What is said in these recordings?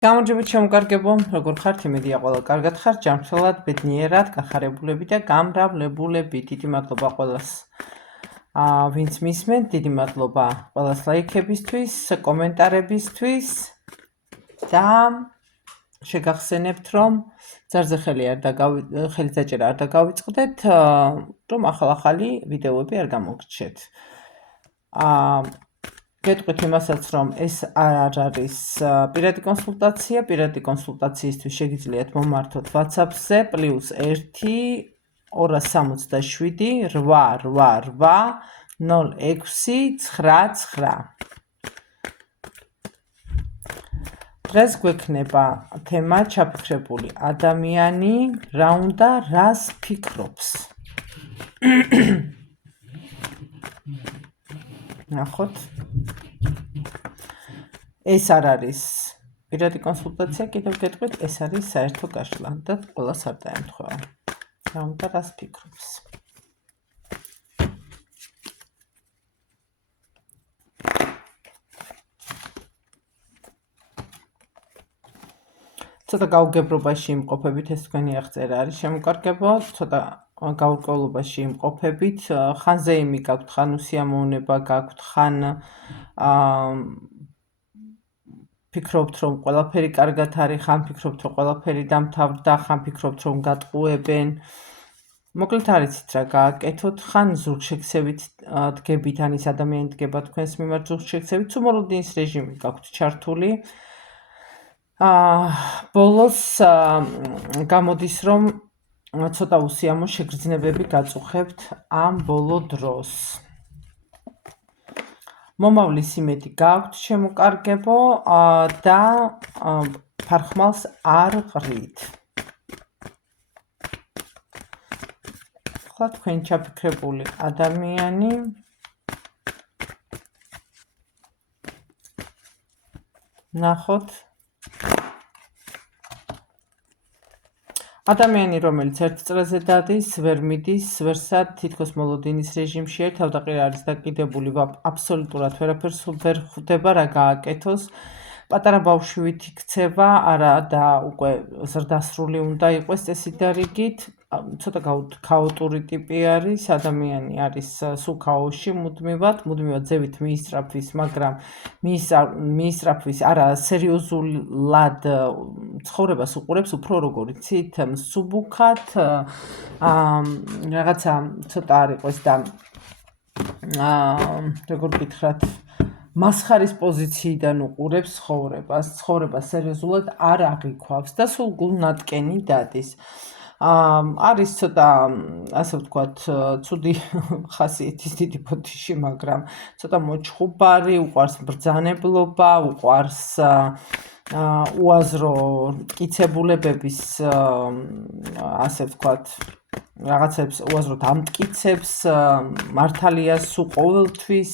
გამარჯობა ჩემკარგებო, როგორ ხართ? იმედია ყველა კარგად ხართ, ჯანმრთელად, ბედნიერად, გახარებულები და გამრავლებულები. დიდი მადლობა ყველას. ვინც მისმენთ, დიდი მადლობა ყველას ლაიქებისთვის, კომენტარებისთვის და შეგახსენებთ, რომ ძარზე ხელის დაჭერა არ დაგავიწყდეთ, რომ ახალ-ახალი ვიდეოები არ გამოგრჩეთ. გეტყვით იმასაც, რომ ეს არ არის პირადი კონსულტაცია. პირადი კონსულტაციისთვის შეგიძლიათ მომართოთ WhatsApp-ზე +1 267 888 0699. დღეს გვექნება თემა ჩაფიქრებული ადამიანი რა უნდა რას ფიქრობს. ნახოთ. ეს არ არის პირადი კონსულტაცია, კიდევ გეტყვით, ეს არის საერთო გაშლა და ყველას არ დაემთხვევა. რა უნდა რას ფიქრობს. ცოტა გაუგებრობაში იმყოფებით, ეს თქვენი აღწერა არის შემოკარგებო, ცოტა გაურკვევლობაში იმყოფებით, ხან ზეიმი გაქვთ, ხან უსიამოვნება გაქვთ, ხან ფიქრობთ, რომ ყველაფერი კარგად არის, ხან ფიქრობთ, რომ ყველაფერი დამთავრდა, ხან ფიქრობთ, რომ გატყუებენ. მოკლედ არ იცით რა გააკეთოთ, ხან ზურგშექცევით დგებით, ან ის ადამიანი დგება თქვენს მიმართ ზურგშექცევით, სუმოროდინის რეჟიმი გაქვთ ჩართული. ბოლოს გამოდის, რომ ცოტა უსიამო შეგრძნებები გაწუხებთ ამ ბოლო დროს. მომავლის იმედი გაქვთ შემოკარგებო და ფარხმალს არ ყრით. ახლა თქვენი ჩაფიქრებული ადამიანი ნახოთ. ადამიანი, რომელიც ერთ წრეზე დადის, ვერ მიდის, ვერსად თითქოს მოლოდინის რეჟიმშია, თავდაყირა არის დაკიდებული, აბსოლუტურად ვერაფერს ვერ ხვდება რა გააკეთოს. პატარა ბავშვით იქცევა, არა და უკვე ზრდასრული უნდა იყოს წესით და რიგით. ცოტა ქაოტური ტიპი არის, ადამიანი არის სულ ქაოსში, მუდმივად ზევით მიისწრაფვის, მაგრამ მიისწრაფვის არა სერიოზულად ცხოვრებას უყურებს, უფრო როგორ იცით, მსუბუქად, რაღაცა ცოტა არ იყოს და როგორ გითხრათ, მასხარის პოზიციიდან უყურებს ცხოვრებას სერიოზულად არ აღიქვავს და სულ გულნატკენი დადის. არის ცოტა, ასე ვთქვათ, ცუდი ხასიათის დიდი ფოთიში, მაგრამ ცოტა მოჩხუბარი, უყვარს ბრძანებლობა, უყვარს უაზრო მტკიცებულებების, ასე ვთქვათ, რაღაცებს უაზროდ ამტკიცებს, მართალია სულ ყოველთვის,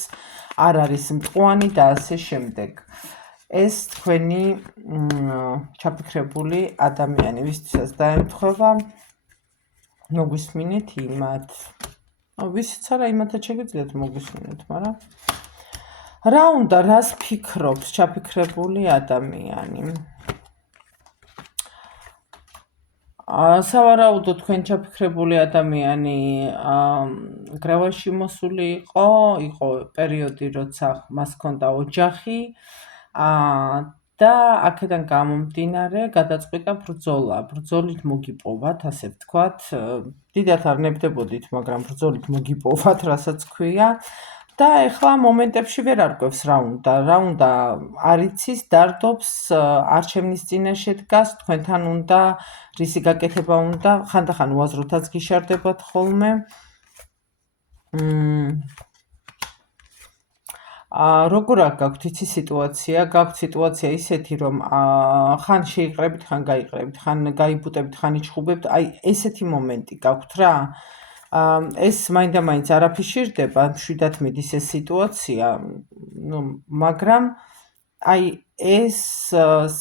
არ არის მტყვანი და ასე შემდეგ. ეს თქვენი ჩაფიქრებული ადამიანი, ვისთვისაც დაემთხვევა, მოგვისმინეთ იმათ. ვისიც არა, იმათაც შეგიძლიათ მოგვისმინეთ, მაგრამ რა უნდა, რას ფიქრობს ჩაფიქრებული ადამიანი. სავარაუდოდ თქვენ ჩაფიქრებული ადამიანი გრევაში მოსული იყო პერიოდი, როცა მას ჰქონდა ოჯახი და აქედან გამომდინარე გადაწყვიტა ბრძოლა. ბრძოლით მოგიპოვათ, ასე ვთქვათ. დიდად არ ნებდებოდით, მაგრამ ბრძოლით მოგიპოვათ, რასაც ქვია. და ეხლა მომენტებში ვერ არკვევს რა უნდა არ იცის, დარდობს, არჩევნის წინაშე დგას, თქვენთან უნდა, რისი გაკეთება უნდა, ხანდახან უაზროთაც გიშარდებათ ხოლმე. როგორ გაქვთ იცი სიტუაცია? გაქვთ სიტუაცია ისეთი, რომ ხან შეიყრებით, ხან გაიყრებით, ხან გაიბუტებით, ხან იჩხუბებთ, აი ესეთი მომენტი გაქვთ რა. ეს მაინდა-მაინც არ აფიშირდება, მშვიდად მიდის ეს სიტუაცია, მაგრამ აი ეს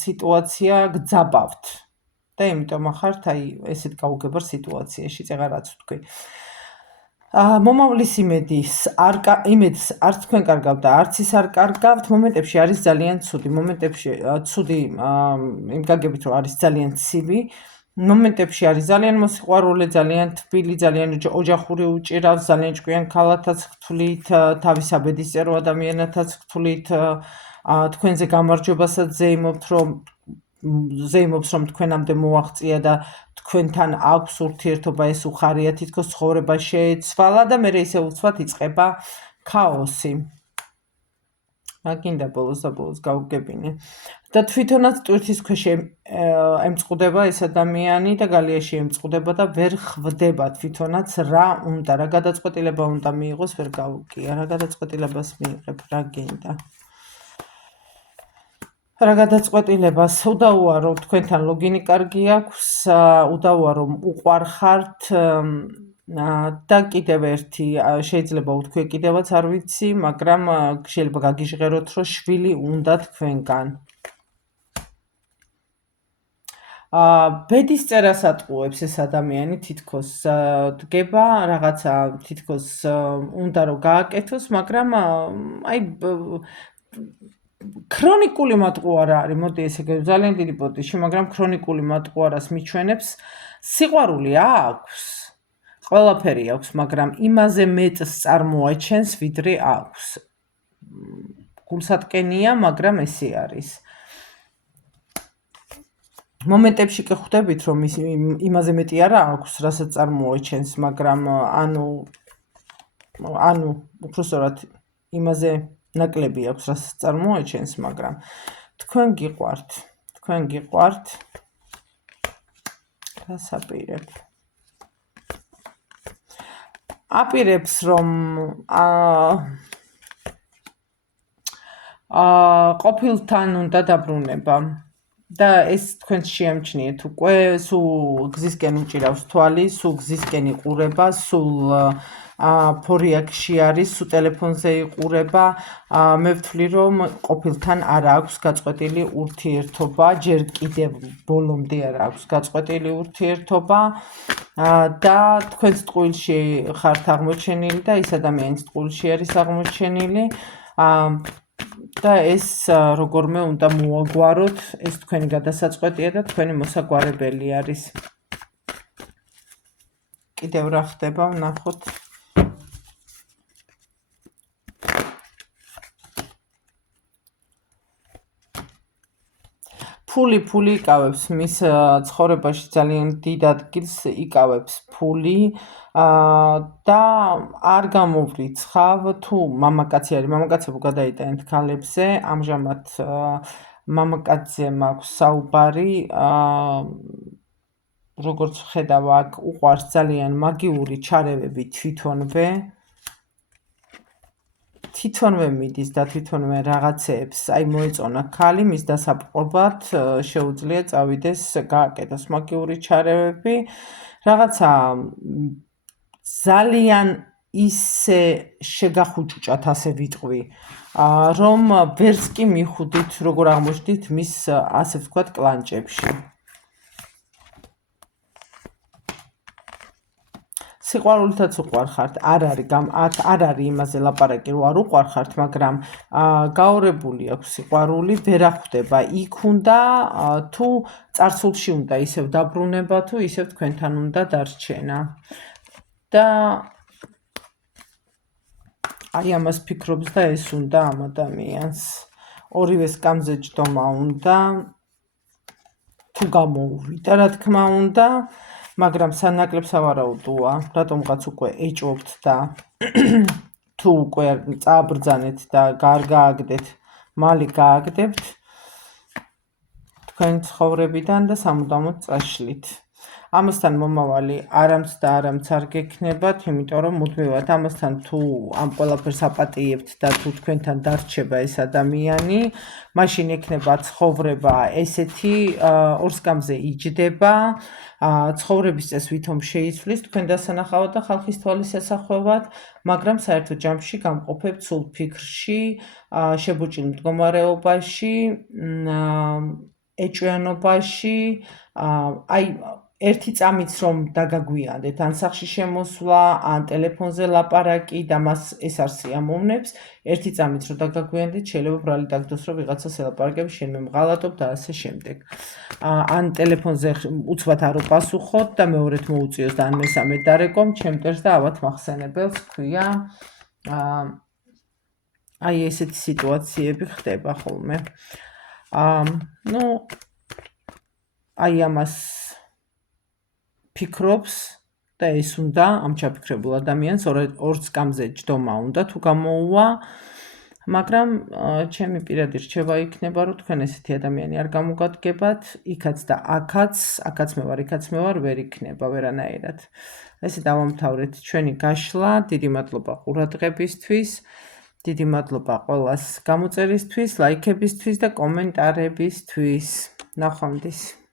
სიტუაცია გძაბავთ და იმიტომ ახართ აი ესეთ გაუგებრ სიტუაციაში, წეღარაც ვთქვი. მომავლის იმედს არც თქვენ კარგავთ და არც ის არ კარგავთ, მომენტებში არის ძალიან ცუდი, მომენტებში ცუდი იმ გაგებით რომ არის ძალიან ცივი, მომენტებში არის ძალიან მოსიყვარულე, ძალიან თბილი, ძალიან ოჯახური უჭირავს, ძალიან ჭკვიან ქალათაც გთვლით, თავის აბედისწერო ადამიანათაც გთვლით, თქვენზე გამარჯვებასაც ზეიმობს რომ თქვენამდე მოაღწია და თქვენთან აქვს ურთიერთობა, ეს უხარია, თითქოს ცხოვრება შეეცვალა და მერე ისე უცბად იწყება ქაოსი. გინდა ბოლოს და ბოლოს გავგებინე. და თვითონაც ტვირთის ქვეშ ემწყდება ეს ადამიანი და გალიაში ემწყდება და ვერ ხვდება თვითონაც რა უნდა, რა გადაწყვეტილება უნდა მიიღოს, ვერ გავუკია, რა გადაწყვეტილებას მიიღებ, რა გინდა. რა გადაწყვეტილებას უდაოა რომ თქვენთან ლოგინი კარგი აქვს, უდაოა რომ უყვარხართ და კიდევ ერთი შეიძლება უთქვი კიდევაც არ ვიცი, მაგრამ შეიძლება გაგიჟღეროთ რომ შვილი უნდა თქვენგან. ბედის წერას ატყუებს ეს ადამიანი, თითქოს დგება რაღაცა, თითქოს უნდა რომ გააკეთოს, მაგრამ აი ქრონიკული მატყუარა არის, მოდი ესე ძალიან დიდი პოტიში, მაგრამ ქრონიკული მატყუარას მიჩვენებს, სიყვარული აქვს, ყველაფერი აქვს, მაგრამ იმაზე მეტს წარმოაჩენს, ვიდრე აქვს. გულსატკენია, მაგრამ ესე არის. მომენტებში კი ხვდებით, რომ იმაზე მეტი არა აქვს, რასაც წარმოაჩენს, მაგრამ ანუ უпростоრად იმაზე ნაკლები აქვს, რასაც წარმოაჩენს, მაგრამ თქვენ გიყვართ, რას აპირებ? აპირებს, რომ ყოფილთან უნდა დაბრუნება. და ეს თქვენს შეამჩნიეთ უკვე, სულ გზისკენ უჭირავს თვალი, სულ გზისკენ იყურება, სულ ფორიაქში არის, სულ ტელეფონზე იყურება, მე ვთვლი რომ ყოფილთან არ აქვს გაწყვეტილი ურთიერთობა, ჯერ კიდევ ბოლომდე არ აქვს გაწყვეტილი ურთიერთობა და თქვენს ტყუილში ხართ აღმოჩენილი და ის ადამიანის ტყუილში არის აღმოჩენილი და ეს როგორმე უნდა მოაგვაროთ, ეს თქვენი გადასაწყვეტია და თქვენი მოსაგვარებელი არის. კიდევ რა ხდება, ვნახოთ. ფული იკავებს მის ცხოვრებაში, ძალიან დიდ ადგილს იკავებს ფული და არ გამოვრიცხავ, თუ მამაკაცი არის, მამაკაცებო გადაიტანეთ ქალებზე, ამჟამად მამაკაცზე მაქვს საუბარი, როგორც ხედავ აქ უყვარს ძალიან მაგიური ჩარევები თვითონვე მიდის და თვითონვე რაღაცეებს, აი მოეწონა ქალი, მის დასაპყრობად შეუძლია წავიდეს, გააკეთოს მაგიური ჩარევები, რაღაცა ძალიან ისე შეგახუჭუჭათ, ასე ვიტყვი, რომ ვერც კი მიხვდით, როგორ აღმოჩნდით მის, ასე ვთქვათ, კლანჭებში. სიყვარულითაც უყვარხართ, არ არის იმაზე ლაპარაკი, რომ არ უყვარხართ, მაგრამ გაორებული აქვს სიყვარული, ვერ ხვდება იქ უნდა, თუ წარსულში უნდა ისევ დაბრუნება, თუ ისევ თქვენთან უნდა დარჩენა. და აი ამას ფიქრობს და ეს უნდა ამ ადამიანს. ორივე სკამზე ჯდომა უნდა, თუ გამოუვიდა, რა თქმა უნდა, მაგრამ სანაკლებ სავარაუდოა, რატომღაც უკვე ეჭვობთ და თუ უკვე წააბრძანეთ და არ გააგდეთ, მალე გააგდებთ თქვენ ცხოვრებიდან და სამუდამოდ წაშლით. ამასთან მომავალი არამც და არამც არ გექნებათ, იმიტომ რომ მუდმივად ამასთან თუ ამ ყველაფერს აპატიებთ და თუ თქვენთან დარჩება ეს ადამიანი, მაშინ ექნება ცხოვრება ესეთი, ორ სკამზე იჯდება, ცხოვრების წესს ვითომ შეიცვლის თქვენ დასანახავად და ხალხის თვალის ასახვევად, მაგრამ საერთო ჯამში გამყოფებთ სულ ფიქრში, შებუჭილ მდგომარეობაში, ეჭვიანობაში, აი ერთი წამიც რომ დაგაგვიანდეთ ან სახში შემოსვლა, ან ტელეფონზე ლაპარაკი და მას ეს არ სიამოვნებს, ერთი წამიც რომ დაგაგვიანდეთ, შეიძლება ბრალი დაგდოს, რომ ვიღაცას ელაპარაკებ, შენ მე მღალატობ და ასე შემდეგ. ან ტელეფონზე უცბად არ უპასუხოთ და მეორედ მოუწიოს და ან მესამედ დარეკომ, ჩემ ტერს და ავად მახსენებელს, ქვია. აი ესეთი სიტუაციები ხდება ხოლმე. ნუ აი ამას ფიქრობს და ეს უნდა ამ ჩაფიქრებულ ადამიანს ორ სკამზე ჯდომა უნდა თუ გამოუვა, მაგრამ ჩემი პირადი რჩევა იქნება, რომ თქვენ ესეთი ადამიანი არ გამოგადგებათ, იქაც და აქაც მე ვარ, ვერ იქნება ვერანაირად. ესე დავამთავრეთ ჩვენი გაშლა, დიდი მადლობა ყურადღებისთვის, დიდი მადლობა ყველას გამოწერისთვის, ლაიქებისთვის და კომენტარებისთვის. ნახვამდის.